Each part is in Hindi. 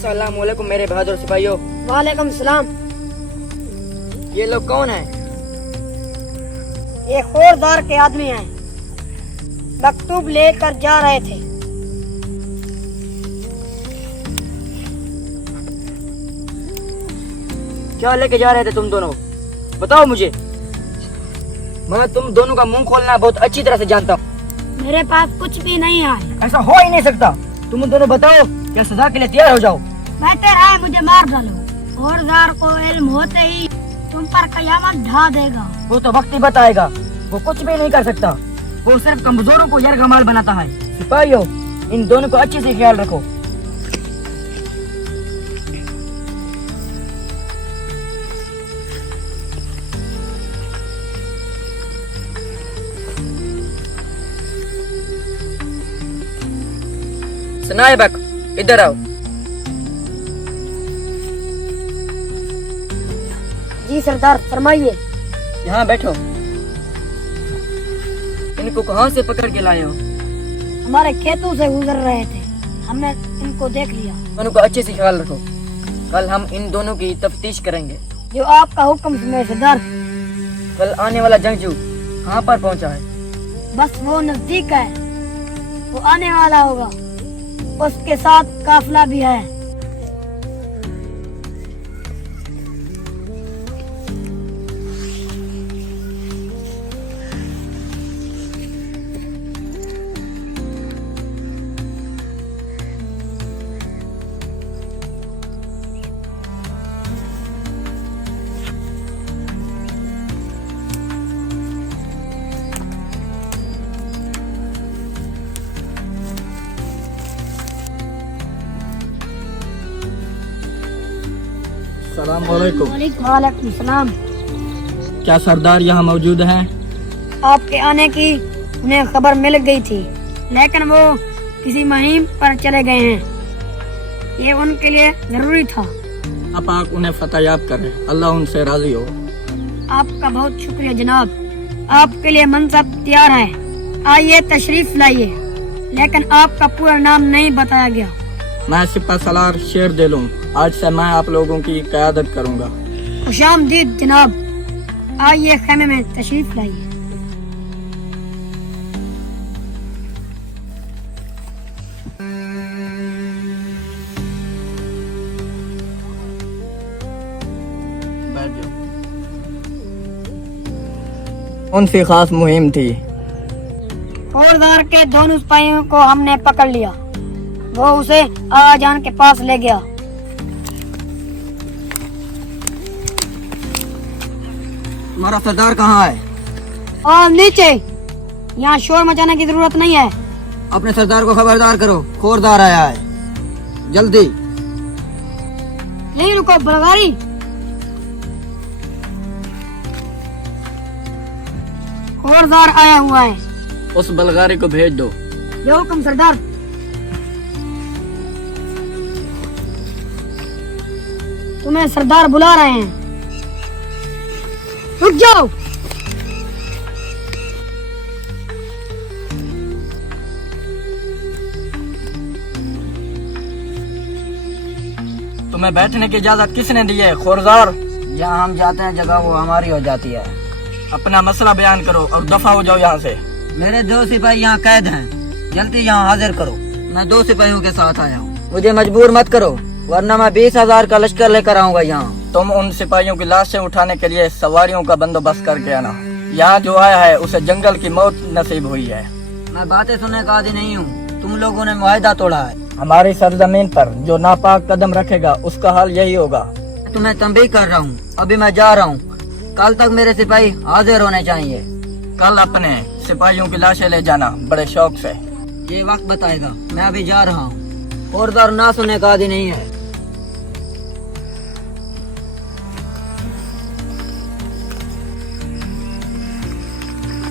अस्सलाम वालेकुम मेरे बहादुर सिपाहियों। वालेकुम सलाम। ये लोग कौन है? ये खोरदार के आदमी हैं, मकतूब लेकर जा रहे थे। क्या लेके जा रहे थे तुम दोनों? बताओ मुझे। मैं तुम दोनों का मुंह खोलना बहुत अच्छी तरह से जानता हूँ। मेरे पास कुछ भी नहीं है। ऐसा हो ही नहीं सकता। तुम दोनों बताओ, क्या सजा के लिए तैयार हो जाओ। बेहतर है मुझे मार डालो। खोरदार को इल्म होते ही तुम पर कयामत ढा देगा। वो तो वक्त ही बताएगा। वो कुछ भी नहीं कर सकता। वो सिर्फ कमजोरों को यरगमाल बनाता है। सिपाहियों, इन दोनों को अच्छे से ख्याल रखो। सनायबक, इधर आओ। जी सरदार, फरमाइए। यहाँ बैठो। इनको कहाँ से पकड़ के लाए हो? हमारे खेतों से गुजर रहे थे, हमने इनको देख लिया। दोनों को अच्छे से ख्याल रखो। कल हम इन दोनों की तफ्तीश करेंगे। जो आपका हुक्म सुने सरदार। कल आने वाला जंगजू कहाँ पर पहुँचा है? बस वो नजदीक है, वो आने वाला होगा। उसके साथ काफिला भी है। अस्सलाम वालेकुम। वालेकुम सलाम। क्या सरदार यहाँ मौजूद हैं? आपके आने की उन्हें खबर मिल गई थी, लेकिन वो किसी मुहिम पर चले गए हैं। ये उनके लिए जरूरी था। अब आप उन्हें फतह करें। अल्लाह उनसे राजी हो। आपका बहुत शुक्रिया जनाब। आपके लिए मनसब तैयार है। आइए तशरीफ लाइए। लेकिन आपका पूरा नाम नहीं बताया गया। मैं सिपा सलार शेर दिलूं। आज से मैं आप लोगों की क़यादत करूंगा। खुशामदीद जनाब। आइए खेमे में तशरीफ लाइए। उनसे खास मुहिम थी। खोरदार के दोनों सिपाहियों को हमने पकड़ लिया। वो उसे आजान के पास ले गया। तुम्हारा सरदार कहाँ है? और नीचे। यहाँ शोर मचाने की जरूरत नहीं है। अपने सरदार को खबरदार करो, खोरदार आया है। जल्दी। यही रुको बलगारी। खोरदार आया हुआ है। उस बलगारी को भेज दो। जो हुक्म सरदार। तुम्हें सरदार बुला रहे हैं। रुक जाओ। तुम्हें बैठने की इजाजत किसने दी है खोरदार? जहाँ हम जाते हैं जगह वो हमारी हो जाती है। अपना मसला बयान करो और दफा हो जाओ यहाँ से। मेरे 2 सिपाही यहाँ कैद हैं, जल्दी यहाँ हाजिर करो। मैं 2 सिपाहियों के साथ आया हूँ। मुझे मजबूर मत करो, वरना मैं 20,000 का लश्कर लेकर आऊंगा यहाँ। तुम उन सिपाहियों की लाशें उठाने के लिए सवारियों का बंदोबस्त करके आना। यहाँ जो आया है उसे जंगल की मौत नसीब हुई है। मैं बातें सुनने का आदी नहीं हूँ। तुम लोगों ने मुआहदा तोड़ा है। हमारी सरजमीन पर जो नापाक कदम रखेगा उसका हाल यही होगा। तुम्हें तंबीह कर रहा हूँ, अभी मैं जा रहा हूँ। कल तक मेरे सिपाही हाजिर होने चाहिए। कल अपने सिपाहियों की लाशें ले जाना बड़े शौक से। ये वक्त बताएगा। मैं अभी जा रहा हूँ। खोरदार ना सुनने का आदी नहीं है।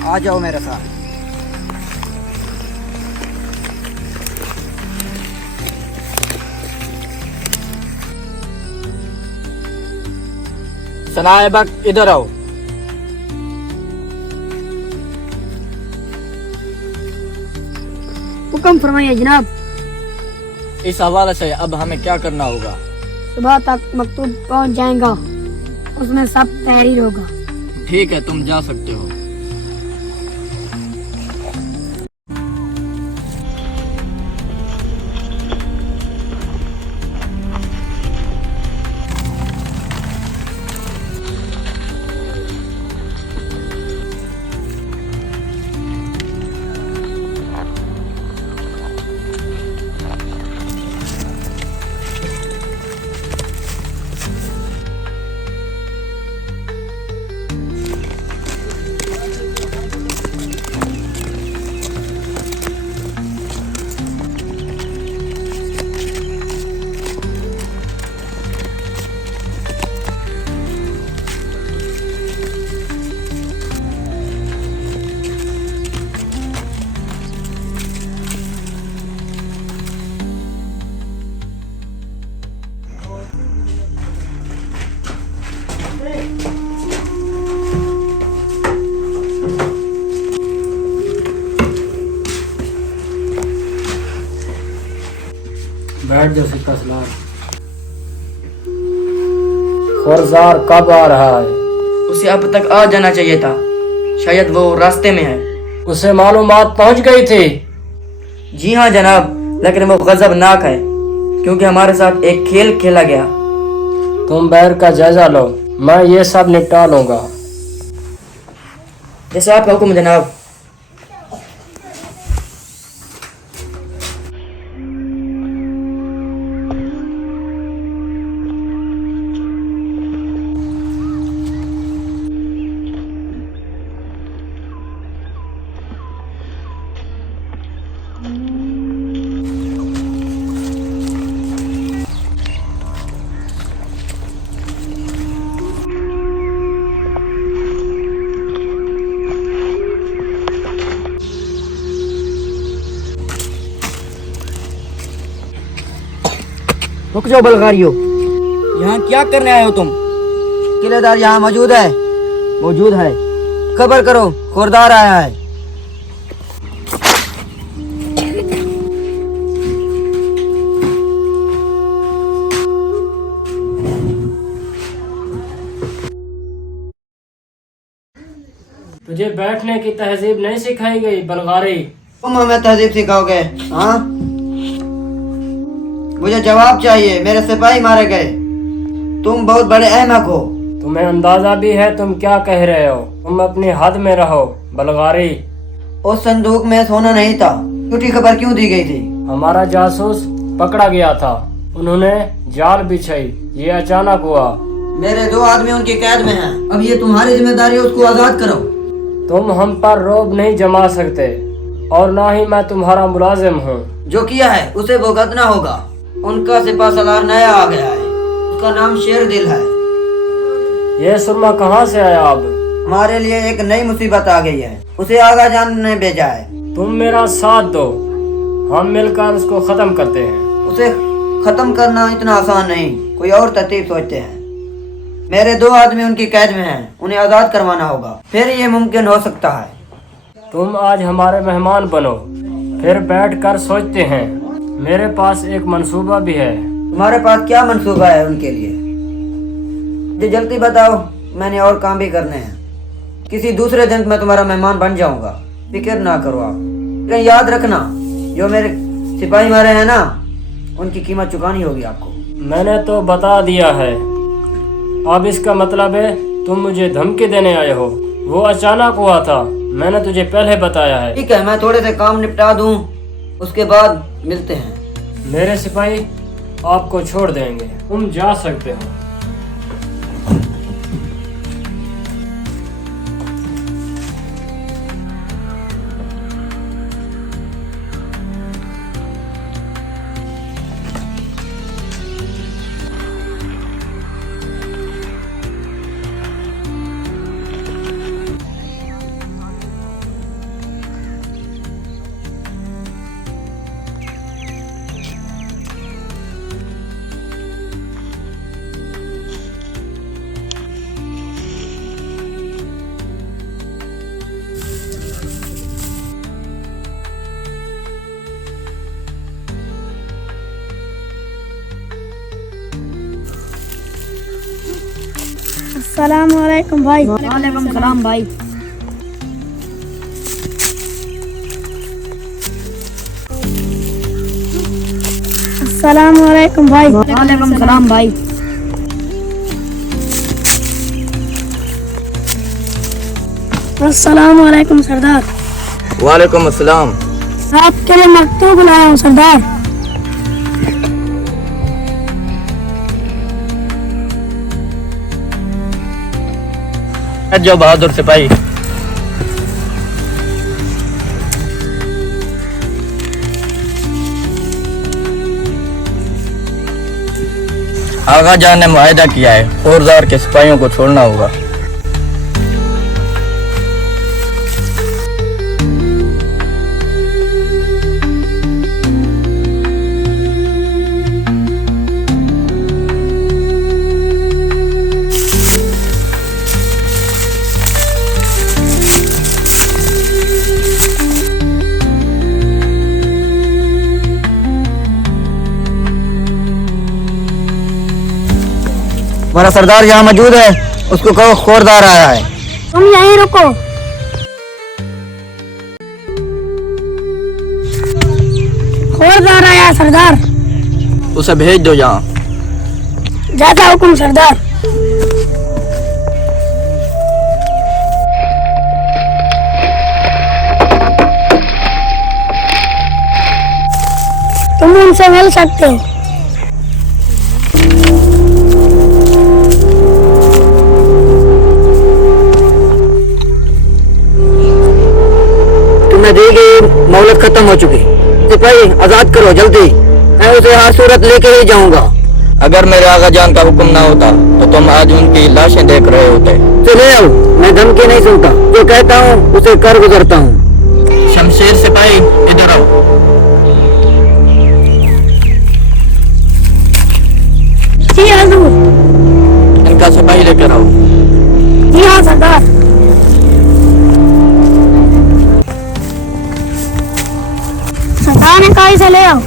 आ जाओ मेरे साथ। सनायबक, इधर आओ। हुक्म फरमाइए जनाब। इस हवाले से अब हमें क्या करना होगा? सुबह तक मकतूब पहुंच जाएगा, उसमें सब तहरीर होगा। ठीक है, तुम जा सकते हो। बैठ जाओ सिक्का सलार। खुरजार कब आ रहा है? उसे अब तक आ जाना चाहिए था, शायद वो रास्ते में है। उसे मालूमात पहुंच गई थी? जी हाँ जनाब, लेकिन वो गजबनाक है क्योंकि हमारे साथ एक खेल खेला गया। तुम बैर का जायजा लो, मैं ये सब निपटा लूंगा। जैसा आपका हुक्म जनाब। रुक जाओ बलगारियों, यहाँ क्या करने आए हो तुम? किलेदार यहाँ मौजूद है। खबर करो, खुरदार आया है। तुझे बैठने की तहजीब नहीं सिखाई गई बलगारी? तुम हमें तहजीब सिखाओगे? हाँ, मुझे जवाब चाहिए। मेरे सिपाही मारे गए, तुम बहुत बड़े अहमक हो। तुम्हें अंदाजा भी है तुम क्या कह रहे हो? तुम अपनी हद में रहो बलगारी। उस संदूक में सोना नहीं था, झूठी खबर क्यों दी गई थी? हमारा जासूस पकड़ा गया था, उन्होंने जाल बिछाई, ये अचानक हुआ। मेरे 2 आदमी उनकी कैद में हैं। अब ये तुम्हारी जिम्मेदारी है, उसको आजाद करो। तुम हम पर रोब नहीं जमा सकते और ना ही मैं तुम्हारा मुलाजिम हूँ। जो किया है उसे भुगतना होगा। उनका सिपा सलार नया आ गया है, उसका नाम शेर दिल है। ये सुरमा कहाँ से आया? अब हमारे लिए एक नई मुसीबत आ गई है, उसे आगा जान ने भेजा है। तुम मेरा साथ दो, हम मिलकर उसको खत्म करते हैं। उसे खत्म करना इतना आसान नहीं, कोई और तरतीब सोचते हैं। मेरे 2 आदमी उनकी कैद में हैं, उन्हें आजाद करवाना होगा, फिर ये मुमकिन हो सकता है। तुम आज हमारे मेहमान बनो, फिर बैठकर सोचते हैं। मेरे पास एक मंसूबा भी है। तुम्हारे पास क्या मंसूबा है उनके लिए? मुझे जल्दी बताओ, मैंने और काम भी करने हैं। किसी दूसरे दिन मैं तुम्हारा मेहमान बन जाऊंगा, फिक्र ना करो आप। लेकिन याद रखना, जो मेरे सिपाही मारे हैं ना, उनकी कीमत चुकानी होगी आपको। मैंने तो बता दिया है, अब इसका मतलब है तुम मुझे धमकी देने आए हो? वो अचानक हुआ था, मैंने तुझे पहले बताया है। ठीक है, मैं थोड़े से काम निपटा दूं, उसके बाद मिलते हैं। मेरे सिपाही आपको छोड़ देंगे, तुम जा सकते हो। अस्सलाम वालेकुम भाई। वालेकुम सलाम भाई। अस्सलाम वालेकुम भाई। वालेकुम सलाम भाई। अस्सलाम वालेकुम सरदार। वालेकुम अस्सलाम। आपके लिए मकतूब लाया हूँ सरदार। बैठ जाओ बहादुर सिपाही। आगा जान ने मुआहदा किया है, खोरदार के सिपाहियों को छोड़ना होगा। हमारा सरदार यहाँ मौजूद है, उसको कहो खोरदार आया है। तुम यहीं रुको। खोरदार आया सरदार। उसे भेज दो यहाँ। ज्यादा हुक्म सरदार। तुम उनसे मिल सकते हो। तुम्हें दी गई मोहलत खत्म हो चुकी। सिपाही आजाद करो जल्दी, मैं उसे हर सूरत लेके ही जाऊंगा। अगर मेरे आगा जान का हुक्म ना होता तो तुम आज उनकी लाशें देख रहे होते। चले आओ, मैं धमकी नहीं सुनता, जो कहता हूँ उसे कर गुजरता हूँ। शमशेर सिपाही इधर आओ। जी हजूर। इनका सिपाही लेकर आओ। जी हाँ सरदार। सरदार ने कहा इसे ले आओ।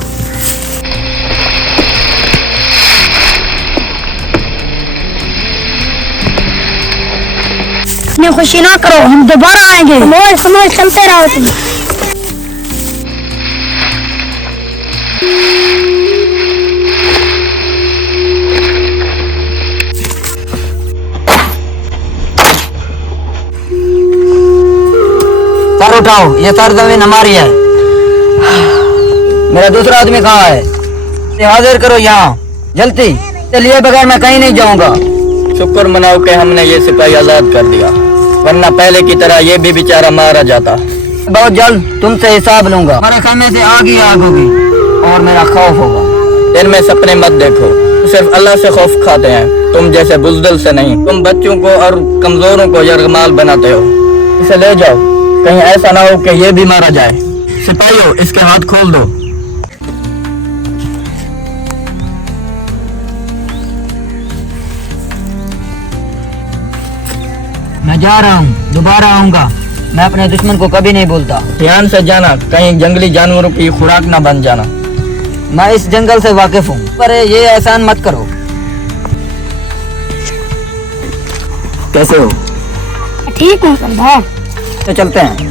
इतनी खुशी ना करो, हम दोबारा आएंगे। मौज समझ चलते रहो तुम। सर उठाओ, ये सर जमीन हमारी है। मेरा दूसरा आदमी कहाँ है? इसे हाजिर करो यहाँ जल्दी। चलिए, बगैर मैं कहीं नहीं जाऊंगा। शुक्र मनाओ कि हमने ये सिपाही आजाद कर दिया, वरना पहले की तरह ये भी बेचारा मारा जाता। बहुत जल्द तुमसे हिसाब लूंगा। हमारे खाने से आग ही आग होगी और मेरा खौफ होगा। इनमें सपने मत देखो, सिर्फ अल्लाह से खौफ खाते हैं, तुम जैसे बुजदिल से नहीं। तुम बच्चों को और कमजोरों को यरगमाल बनाते हो। इसे ले जाओ, कहीं ऐसा ना हो कि ये भी मारा जाए। सिपाहियों, इसके हाथ खोल दो। मैं जा रहा हूँ, दोबारा आऊंगा। मैं अपने दुश्मन को कभी नहीं भूलता। ध्यान से जाना, कहीं जंगली जानवरों की खुराक ना बन जाना। मैं इस जंगल से वाकिफ हूँ, पर ये एहसान मत करो। कैसे हो? ठीक हूँ सरदार। तो चलते हैं।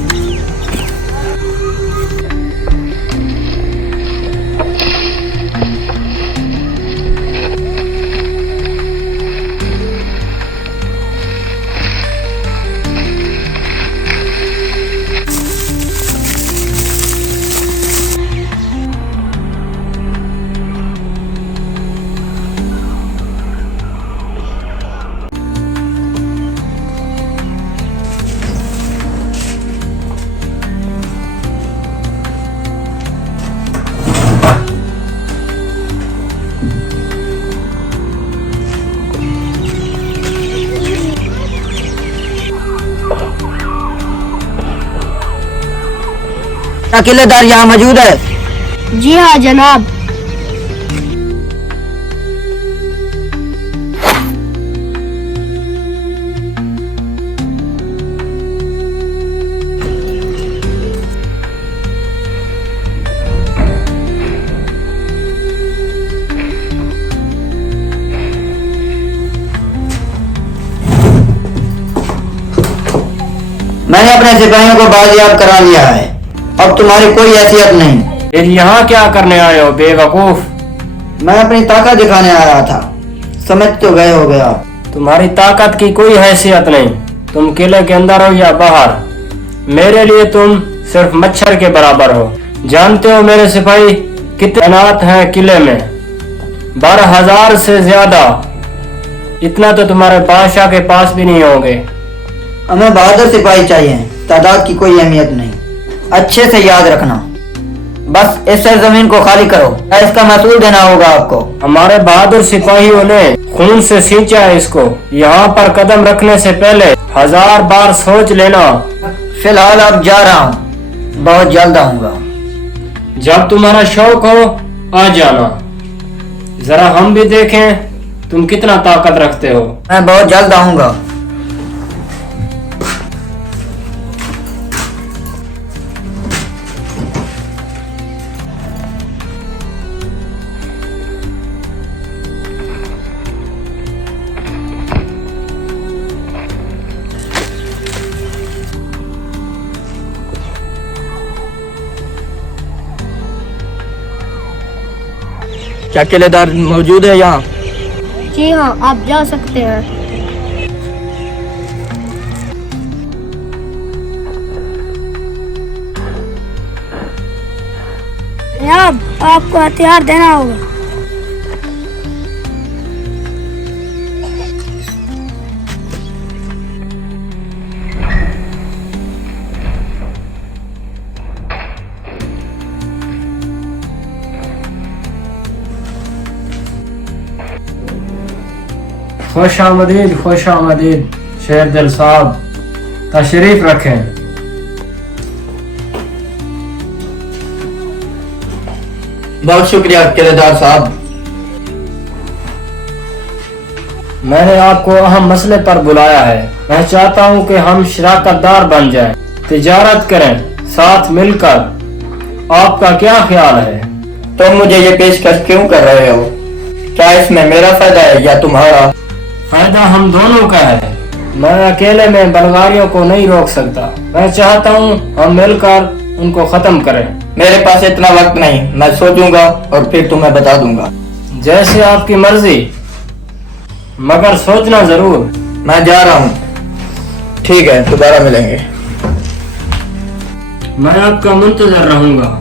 क्या किलेदार यहाँ मौजूद है? जी हाँ जनाब। मैंने अपने सिपाहियों को बाजियाब करा लिया है। अब तुम्हारी कोई हैसियत नहीं। फिर यहाँ क्या करने आए हो बेवकूफ? मैं अपनी ताकत दिखाने आया था। समझ तो गए हो गया। तुम्हारी ताकत की कोई हैसियत नहीं। तुम किले के अंदर हो या बाहर, मेरे लिए तुम सिर्फ मच्छर के बराबर हो। जानते हो मेरे सिपाही कितने तैनात हैं किले में? 12,000 से ज्यादा। इतना तो तुम्हारे बादशाह के पास भी नहीं होंगे। हमें बहादुर सिपाही चाहिए, तादाद की कोई अहमियत नहीं। अच्छे से याद रखना, बस इस सरजमीन को खाली करो, इसका महसूल देना होगा आपको। हमारे बहादुर सिपाहियों ने खून से सींचा है इसको। यहाँ पर कदम रखने से पहले 1000 बार सोच लेना। फिलहाल अब जा रहा हूँ, बहुत जल्द आऊंगा। जब तुम्हारा शौक हो आ जाना। जरा हम भी देखें तुम कितना ताकत रखते हो। मैं बहुत जल्द आऊंगा। क्या किलेदार मौजूद है यहाँ? जी हाँ, आप जा सकते हैं। जनाब, आपको हथियार देना होगा। खुश आमदीद शेर दिल साहब, तशरीफ रखें। बहुत शुक्रिया किलेदार साहब। मैंने आपको अहम मसले पर बुलाया है। मैं चाहता हूँ कि हम शराकतदार बन जाएं, तिजारत करें साथ मिलकर। आपका क्या ख्याल है? तुम मुझे ये पेशकश क्यों कर रहे हो? क्या इसमें मेरा फायदा है या तुम्हारा? फायदा हम दोनों का है। मैं अकेले में बलगारियों को नहीं रोक सकता। मैं चाहता हूँ हम मिलकर उनको खत्म करें। मेरे पास इतना वक्त नहीं, मैं सोचूंगा और फिर तुम्हें बता दूंगा। जैसे आपकी मर्जी, मगर सोचना जरूर। मैं जा रहा हूँ। ठीक है, दोबारा मिलेंगे। मैं आपका मुंतजर रहूंगा।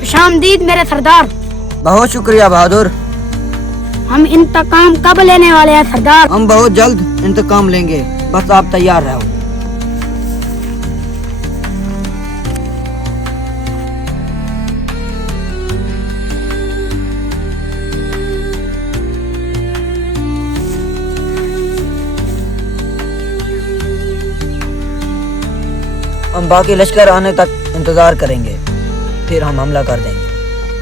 खुशामदीद मेरे सरदार। बहुत शुक्रिया बहादुर। हम इंतकाम कब लेने वाले हैं सरदार? हम बहुत जल्द इंतकाम लेंगे, बस आप तैयार रहो। हम बाकी लश्कर आने तक इंतजार करेंगे, फिर हम हमला कर देंगे।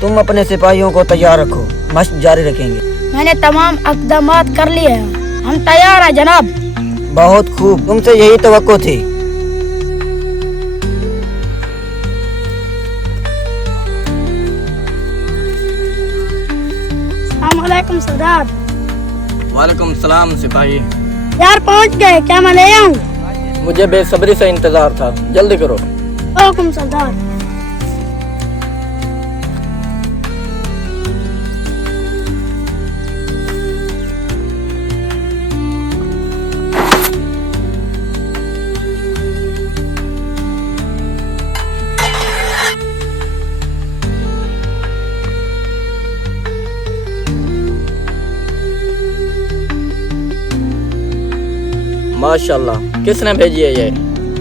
तुम अपने सिपाहियों को तैयार रखो, मशक जारी रखेंगे। मैंने तमाम अक़दमात कर लिए हैं। हम तैयार हैं जनाब। बहुत खूब, तुमसे यही तवक्को थी। अस्सलाम वालेकुम सरदार। वालेकुम सलाम सिपाही। यार पहुंच गए, क्या मैं ले आऊं? मुझे बेसब्री से इंतजार था, जल्दी करो। वालेकुम सरदार। माशाल्लाह, किसने भेजी है ये?